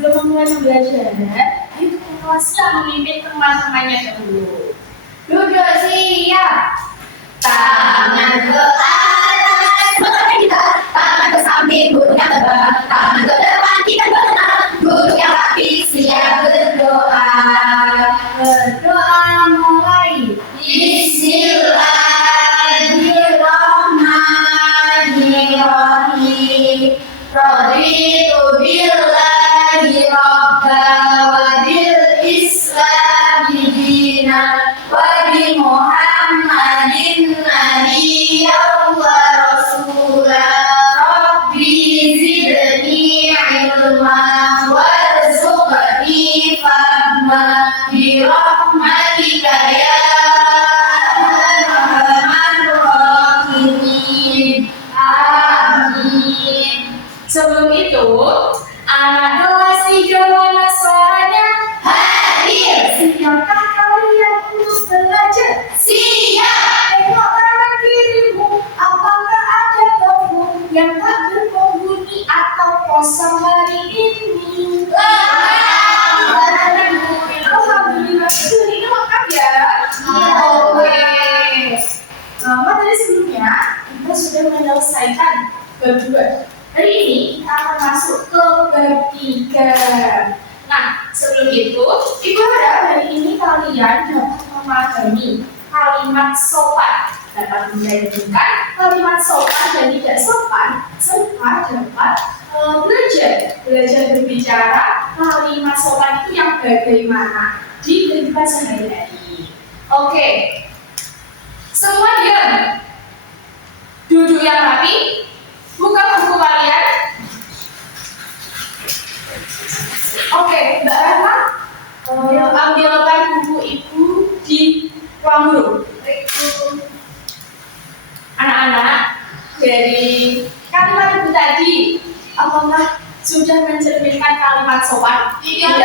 sebelum memulai pembelajaran, ayo kelasnya memimpin teman-temannya dahulu. Duduk siap. Tangan ke atas, kita tangan ke samping, gurunya terbang. Tangan ke depan, kita berenang. Guru yang rapi, siap berdoa. berdoa mulai. Bismillahirrahmanirrahim. Raditu billahi rabba wa bil islami dina wa bi Muhammadin nabiyyan wa rasula. Rabbi zidni ilma warzuqni fahma bi rahmatika ya arhamar rahimin. Amin. Sebelum itu, anak kelas 3 mana suaranya? Hadir. Siapkah kalian untuk belajar? Siap. Tengok kanan kirimu, apakah ada buku yang tak berpenghuni atau kosong hari ini? Alhamdulillah, ini lengkap ya? Iya. Oke. Materi sebelumnya kita sudah menyelesaikan bab 2. Hari ini kita akan masuk ke bab 3. Nah, sebelum itu, Ibu harap hari ini kalian dapat memahami kalimat sopan, dapat membedakan kalimat sopan dan tidak sopan, serta dapat belajar berbicara kalimat sopan itu yang bagaimana di kehidupan sehari-hari. Oke, semua diam, duduk yang rapi, buka buku kalian. Oke, Mbak Rahma, ambilkan buku Ibu di ruang guru. Anak-anak, dari kalimat Ibu tadi, apakah sudah mencerminkan kalimat sopan? Iya.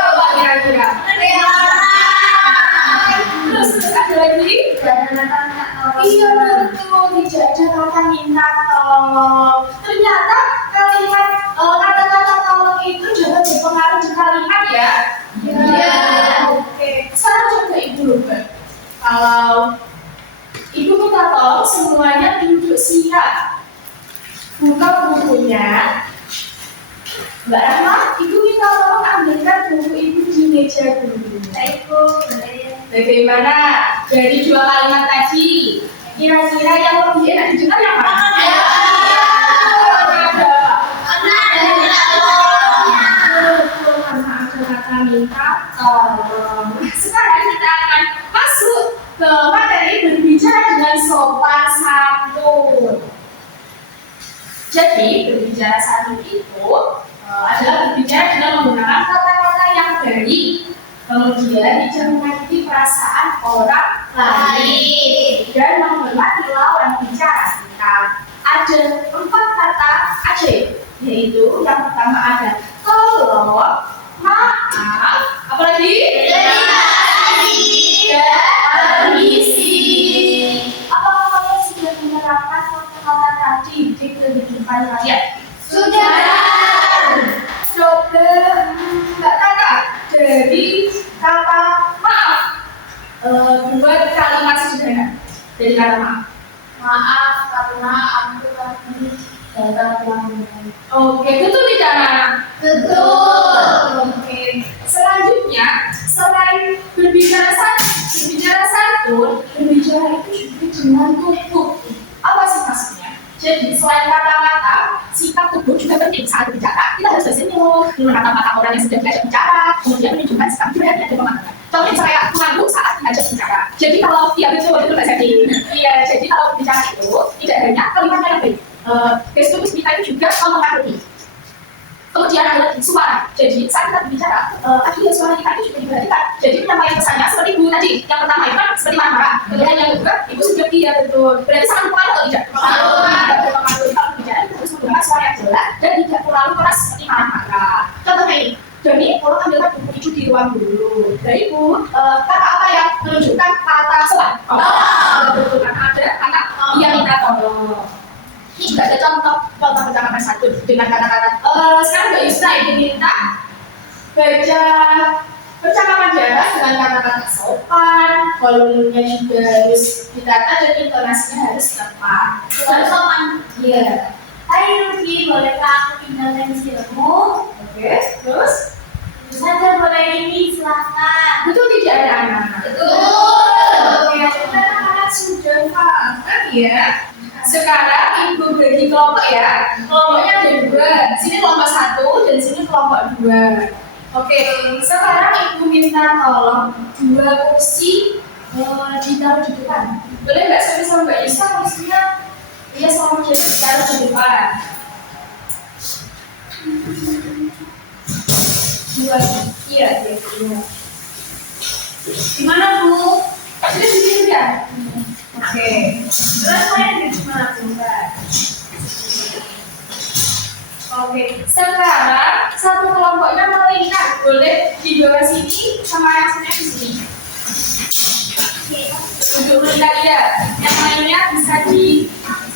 Coba kira-kira. Terus ada lagi? Iya betul, tidak ada kata minta tolong. Ternyata kalimat kata-kata tolong itu juga berpengaruh di kalimat ya. Iya. Oke. Sekarang coba Ibu rubah. Kalau Ibu minta tolong semuanya duduk siap. Buka bukunya. Mbak Rahma, Ibu minta tolong ambilkan buku Ibu di meja guru. Bagaimana dari 2 kalimat tadi? Kira-kira yang lebih enak didengar yang mana? Ada kata minta tolong. Sekarang kita akan masuk ke materi berbicara dengan sopan santun. Jadi berbicara santun itu adalah berbicara dengan menggunakan kata-kata yang baik, kemudian tidak menyakiti perasaan orang lain dan menghormati lawan bicara kita. Ada 4 kata aja, yaitu yang pertama ada tolong, maaf, apalagi Terima kasih. dan permisi. Apakah kalian sudah menerapkan kata-kata tadi di kehidupan kalian? Sudah. Coba Mbak Tata dari kata maaf, buat kalimat sederhana dari kata maaf. Maaf karena aku tadi datang lambat. Oke, betul tidak Nana? Betul. Oke. Selanjutnya, selain berbicara santun, berbicara itu juga dengan tubuh. Apa sih maksudnya? Jadi selain kata-kata, sikap tubuh juga penting saat berbicara. Kita harus tersenyum, menatap-mata orang yang sedang diajak bicara, kemudian menunjukkan sikap juga ada pemahaman. Contohnya saya mengangguk saat diajak bicara. Jadi kalau betul Mbak Sati. Iya, jadi kalau bicara itu tidak hanya kalimatnya yang baik. Gestur kita itu juga mempengaruhi. Kemudian ada suara. Jadi saat kita berbicara, akhirnya suara kita itu juga diperhatikan. Jadi menyampaikan pesannya seperti Ibu tadi. Yang pertama itu kan seperti marah. Kemudian yang kedua, Ibu sudah iya betul. Berarti sangat mempengaruhi atau tidak? Mempengaruhi. Kalau berbicara kita harus menggunakan suara yang jelas dan tidak terlalu keras seperti marah-marah. Contohnya ini. Jadi, kalau ambilkan buku itu di ruang guru. Dari Ibu, kata apa yang menunjukkan kata sopan? Betul, kan ada kata yang minta tolong. Ini juga ada contoh percakapan satu dengan kata-kata. Sekarang Mbak Yusra ibu minta baca percakapan di atas dengan kata-kata sopan, volumenya juga harus ditata dan intonasinya harus tepat. Harus sopan. Iya. Hai Ruki, bolehkah aku tinggal pensilmu? Oke. Terus? Tentu saja boleh ini, silakan. Betul tidak ada anak-anak? Betul. Oke, anak-anak sudah paham ya. Sekarang ibu bagi kelompok ya. Kelompoknya ada dua. Sini kelompok satu dan sini kelompok dua. Oke, sekarang ibu minta tolong dua kursi ditaruh di depan. Boleh nggak sama Mbak Isa kursinya? Iya sama dia ditaruh di depan. Dua, iya, dua. Gimana Bu? Sudah di sini ya? Oke. Terus saya di mana Mbak? Oke. Sekarang satu kelompoknya melingkar, boleh di bawah sini sama yang satunya di sini. Duduk melingkar ya. Yang lainnya bisa di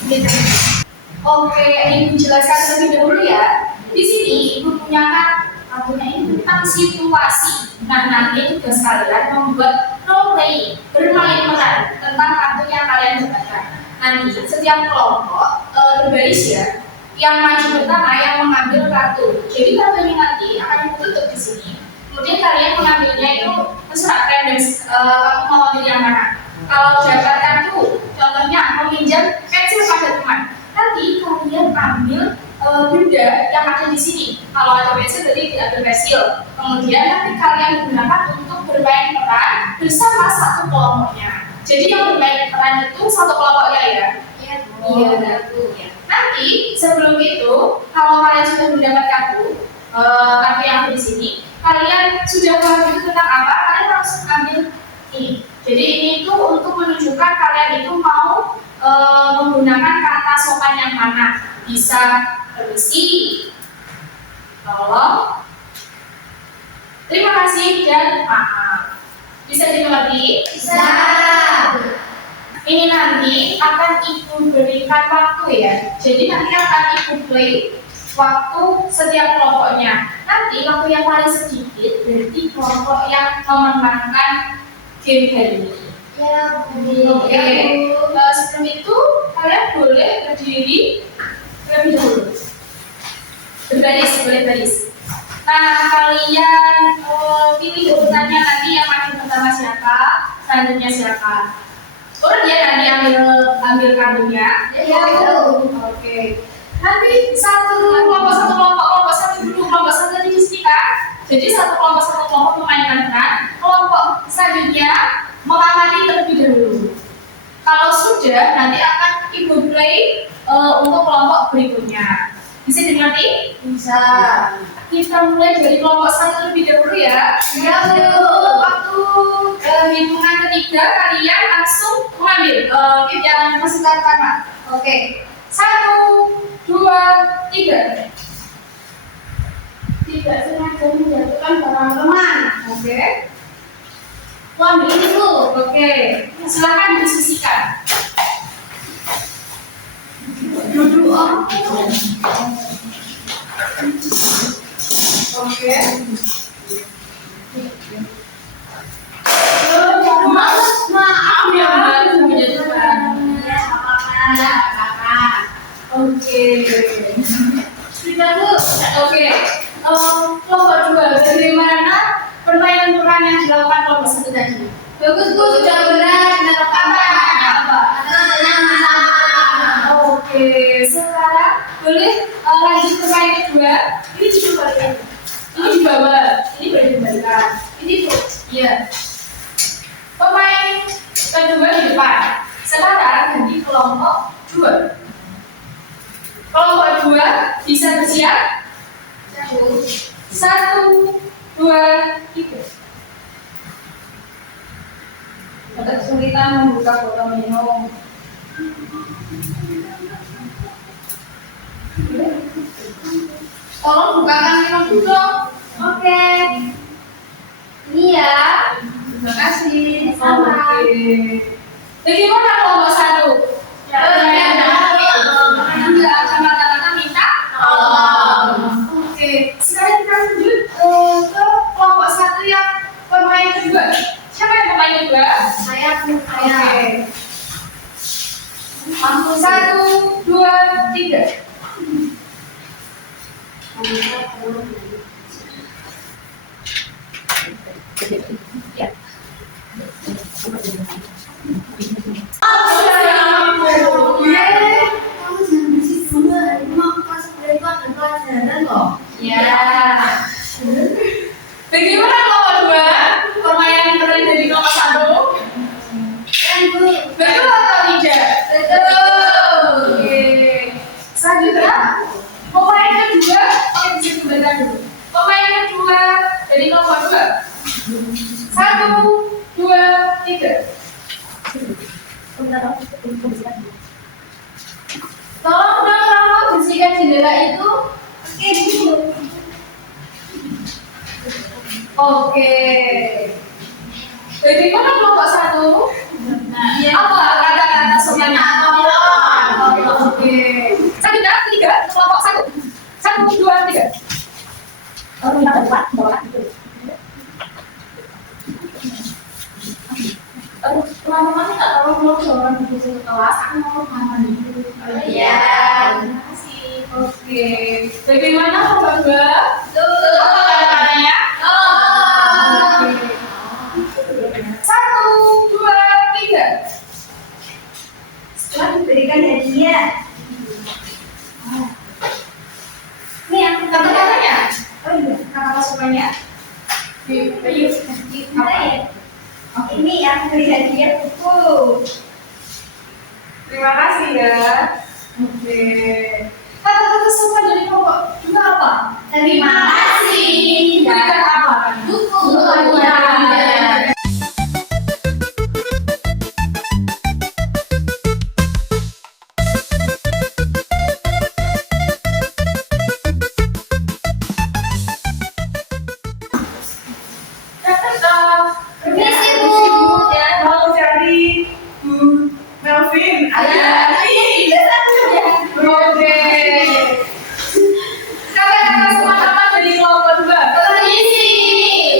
sini. Oke, ibu jelaskan terlebih dahulu ya. Di sini ibu punya kartunya ini tentang situasi. Nah, nanti tugas kalian membuat role play, bermain peran tentang kartu yang kalian dapatkan. Nanti setiap kelompok berbaris ya. Yang maju pertama yang mengambil kartu. Jadi kartu ini nanti akan ditutup di sini. Kemudian kalian mengambilnya itu terserah random. Kamu mau ambil yang mana? Kalau dapat kartu, contohnya meminjam pensil pada teman. Nanti kalian ambil benda yang ada di sini. Kalau ada pensil, jadi diambil pensil. Kemudian nanti kalian gunakan untuk bermain peran bersama satu kelompoknya. Jadi yang bermain peran itu satu kelompoknya ya. Iya, betul. Nanti sebelum itu, kalau kalian sudah mendapat kartu yang ada di sini, kalian sudah paham itu tentang apa? Kalian langsung ambil ini. Jadi ini itu untuk menunjukkan kalian itu mau menggunakan kata sopan yang mana. Bisa permisi, tolong, terima kasih dan maaf. Bisa dimengerti? Bisa. Ini nanti akan ibu berikan waktu ya. Jadi nanti akan ibu play waktu setiap kelompoknya. Nanti waktu yang paling sedikit berarti kelompok yang memenangkan game hari ini. Ya, Bu. Oke. Sebelum itu kalian boleh berdiri terlebih dahulu. Berbaris, boleh baris. Nah, kalian pilih urutannya nanti yang maju pertama siapa, selanjutnya siapa. Urut ya nanti ambil kartunya. Ya, Bu. Oke. Nanti satu kelompok satu tadi disediakan. Jadi satu kelompok memainkan peran. Kelompok selanjutnya mengamati terlebih dahulu. Kalau sudah, nanti akan ibu play untuk kelompok berikutnya. Bisa dimengerti? Bisa. Kita mulai dari kelompok satu lebih dahulu ya. Ya, Bu. Waktu hitungan ketiga kalian langsung mengambil kit yang pasukan pertama. Oke. 1, 2, 3. Tidak sengaja menjatuhkan barang teman. Oke. Ambil ini, Bu. Oke. Silakan diskusikan. Duduk. Oke. Maaf ya, Mbak, menjatuhkan. Ya, apa-apa. Oke. Sudah, Bu. Oke. Kelompok 2, bagaimana permainan peran yang dilakukan kelompok 1 tadi? Bagus, Bu. Sudah benar. Apa? Oke. Sekarang boleh lanjut ke pemain kedua. Ini juga balik. Ini di bawah. Ini boleh dikembalikan. Ini tuh. Iya. Pemain kedua di depan. Sekarang ganti kelompok 2. Kelompok 2 bisa bersiap. 1, 2, 3. Ada kesulitan membuka botol minum. Tolong bukakan minum dulu. Oke. Ini ya. Terima kasih. Sama. Oke. Bagaimana kelompok 1? Juga ada kata-kata minta tolong. Oke, sekarang kita lanjut ke kelompok satu yang pemain kedua. Siapa yang pemain kedua? Saya. Oke. Langsung 1, 2, 3. Ya. Ya. Bagaimana kelompok dua? Permainan yang terdiri dari kelompok satu? Betul atau tidak? Betul. Oke. Selanjutnya, pemain kedua, oke bisa dibaca dulu. Pemain kedua dari kelompok dua. 1, 2, 3. Tolong dong kamu bersihkan jendela itu. Oke. Bagaimana kelompok satu? Iya. Apa kata-kata soalnya? Oke. Selanjutnya tiga kelompok satu. 1, 2, 3. Teman-teman nggak tahu belum jawaban buku ke kelas, aku mau paham dulu. Iya. Terima kasih. Oke. Bagaimana kelompok dua? Betul. Apa kata-katanya? Oke. 1, 2, 3. Setelah diberikan hadiah. Ini yang Kata-katanya? Oh iya. Kata-kata semuanya? Ayo. Apa ya? Ini yang beri hadiah buku. Terima kasih ya. Oke. Kata-kata sopan dari kelompok dua apa? Terima kasih. Berikan apa? Buku. Ya. Permisi, Bu. Mau cari Bu Melvin? Ada. Oke. Kata-kata teman-teman dari kelompok dua. Permisi.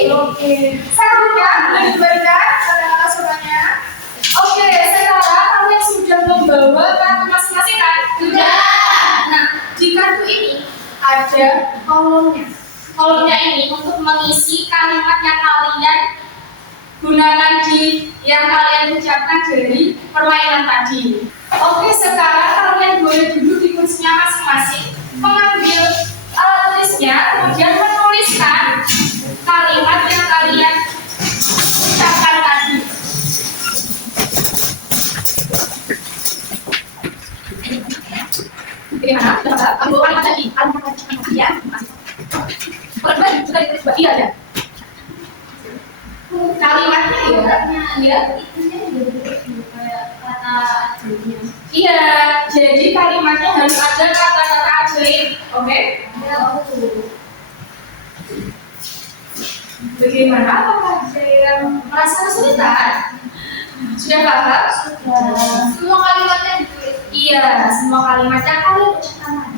Oke. Selanjutnya sudah diberikan kata-kata sopannya. Oke, sekarang kalian sudah membawa kartu masing-masing kan? Sudah. Nah, di kartu ini ada kolomnya. Kolomnya ini untuk mengisi kalimat yang kalian gunakan di yang kalian ucapkan dari permainan tadi. Oke, sekarang kalian boleh duduk di kursinya masing-masing, mengambil alat tulisnya, kemudian menuliskan kalimat yang kalian ucapkan tadi. Gimana? Kamu kalimat tadi, kalimat tadi ya. Berbagi sudah ditulis bagi aja. Kalimatnya ya. Kata adanya. Iya, jadi kalimatnya harus ada kata-kata ajaib, oke? Bagaimana? Apakah ada yang merasa kesulitan? Sudah paham? Semua kalimatnya ditulis. Iya, semua kalimatnya kalian ucapkan.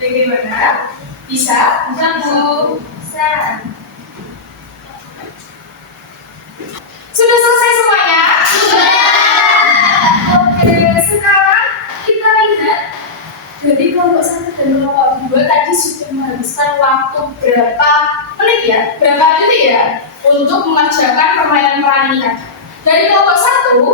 Bagaimana? Bisa? Bisa, Bu? Bisa. Sudah selesai semuanya? Sudah. Oke, sekarang kita lihat dari kelompok 1 dan kelompok 2 tadi sudah menghabiskan waktu berapa menit ya? Berapa detik ya? Untuk mengerjakan permainan ini tadi. Dari kelompok 1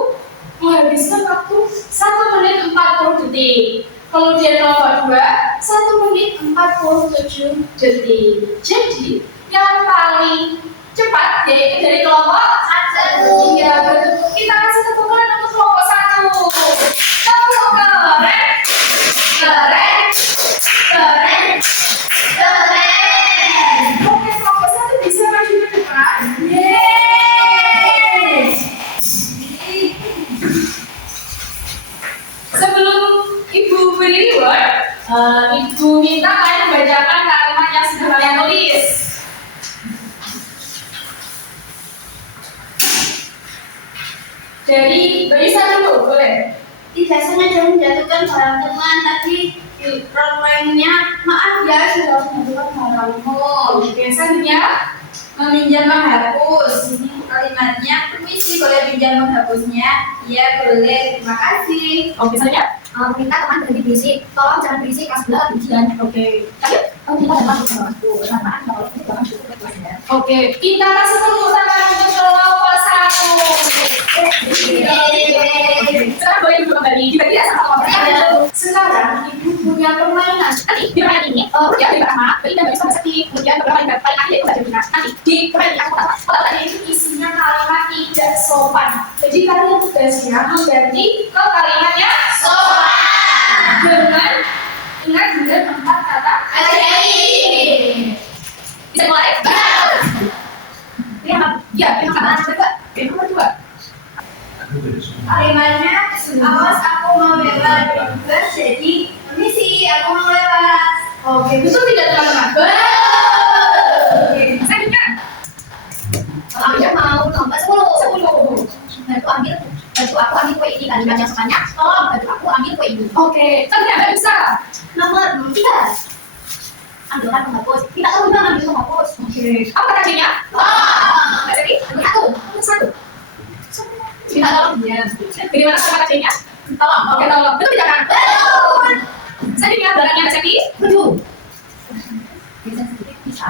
menghabiskan waktu 1 menit 40 detik. Kemudian kelompok 2 1 menit 47 detik. Jadi yang paling cepat yaitu dari kelompok 1. Iya, betul. Kita kasih tepuk tangan untuk kelompok 1. Tepuk keren. Keren. Keren. Keren. Oke, kelompok 1 bisa maju ke depan. Yeay. Sebelum Ibu beri reward, Ibu minta kalian Dari Mbak Yusra dulu, boleh? Tidak sengaja menjatuhkan barang teman, tapi di round lainnya, maaf ya sudah menjatuhkan barangmu. Oke, selanjutnya Meminjam menghapus. Ini kalimatnya, permisi boleh pinjam menghapusnya? Iya boleh, terima kasih. oke, selanjutnya Minta teman berhenti berisik, tolong jangan berisik kelas belah ujian. oke. Lanjut. Kita memang sama aku, sama kalau itu jangan cukup kelasnya. Oke, kita kasih tepuk tangan untuk kelompok 1. Sekarang boleh dulu kembali, dibagi ya sama kelompok. Sekarang ibu punya permainan. Nanti di permainan ini, ya di pertama, Mbak Ida Mbak Yusra bersati, kemudian permainan yang paling akhir itu baca Bina. Nanti di permainan yang kotak tadi itu isinya kalimat tidak sopan. Jadi kalian tugasnya mengganti ke kalimatnya Sopan. dengan ingat dengan 4 kata. Bisa mulai? Ya, yang mana coba? Yang kedua. Kalimatnya, awas aku mau lewat juga, jadi permisi aku mau lewat. Oke, betul tidak teman-teman? Betul. Oke, selanjutnya. Aku mau nomor 10. Bantu aku ambil kue ini, kalimat yang sebanyak. Tolong bantu aku ambil kue ini. Oke, selanjutnya Mbak Yusra. Nomor 3. Ambilkan penghapus. Tidak perlu bilang ambil penghapus. Oke, apa kajiannya? Mbak Seri? Nomor 1. Kita tolong. Ya. Dari mana sama kajiannya? Tolong. Oke, tolong. Betul tidak kan? Betul. Selanjutnya barangnya Mbak Seri. Betul. Bisa sedikit bisa.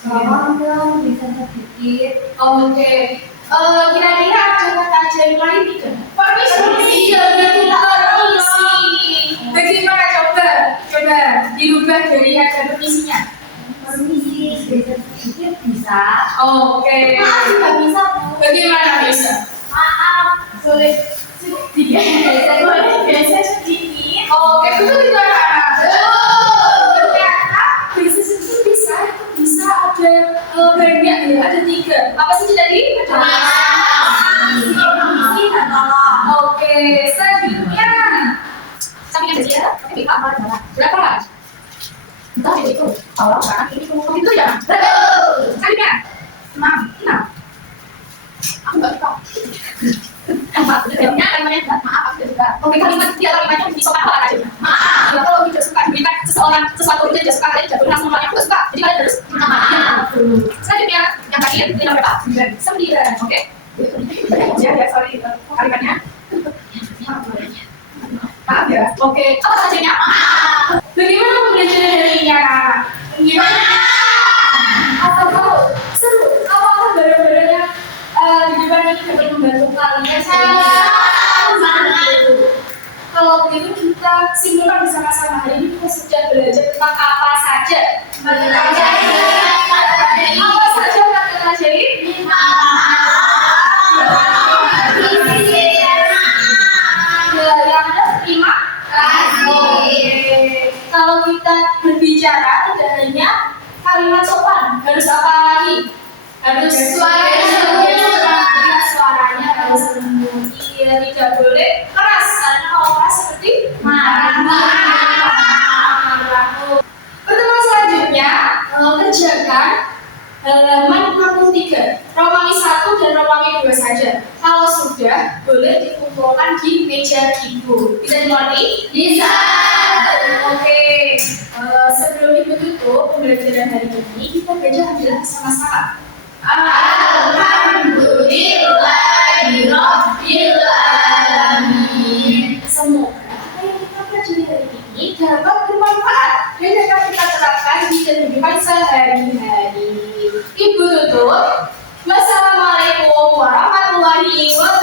Tolong dong, bisa sedikit. Oke. Kira-kira ada kata ajaib lain tidak? Permisi. Permisi. Bagaimana coba? Coba dirubah dari kata permisinya. Permisi, bisa sedikit bisa. Oke. Maaf, tidak bisa, Bu. Bagaimana bisa? Maaf, sulit. Sedikit. Biasa sedikit. Oke, betul tidak anak? Betul. Ternyata bisa sedikit bisa itu bisa ada banyak ya, ada 3. Apa saja tadi? Permisi dan tolong. Oke, selanjutnya. Sampingnya saja. Oke, berapa? Entah itu. Tolong kan ini Oh, itu ya. betul. Selanjutnya. 6. Aku nggak tahu. Maaf, selanjutnya kalimatnya Maaf, aku juga. oke, kalimatnya disopan apa aja? Maaf. Ya, kalau tidak suka diberikan sesuatu itu tidak suka, kalian tidak boleh langsung ngomongnya aku suka. Jadi kalian harus minta maaf. Selanjutnya yang tadi ini nomor berapa? 9. Oke. Ya, sorry kalimatnya. Maaf ya. Oke. Apa sajiannya? Bagaimana pembelajaran hari ini anak-anak? Gimana? Apa tahu? Seru. Apakah barang-barangnya di depan ini dapat membantu kalian? Kalau begitu kita simpulkan bersama-sama. Hari ini kita sudah belajar tentang apa saja. Apa saja kata ajaib? Yang ada terima kasih. Kalau kita berbicara tidak hanya kalimat sopan, harus apa lagi? Harus suaranya harus lembut. Iya, tidak boleh keras karena kalau keras seperti marah. Pertemuan selanjutnya kerjakan halaman 63, Romawi 1 dan Romawi 2 saja. Kalau sudah, boleh dikumpulkan di meja ibu. Bisa dimengerti? Bisa. Oke. Sebelum ibu tutup pembelajaran hari ini, kita baca hamdalah sama-sama. Alhamdulillahirabbil alamin. Semoga apa yang kita pelajari hari ini dapat bermanfaat dan dapat kita terapkan di kehidupan sehari-hari. Ibu tutup. Wassalamualaikum warahmatullahi wabarakatuh.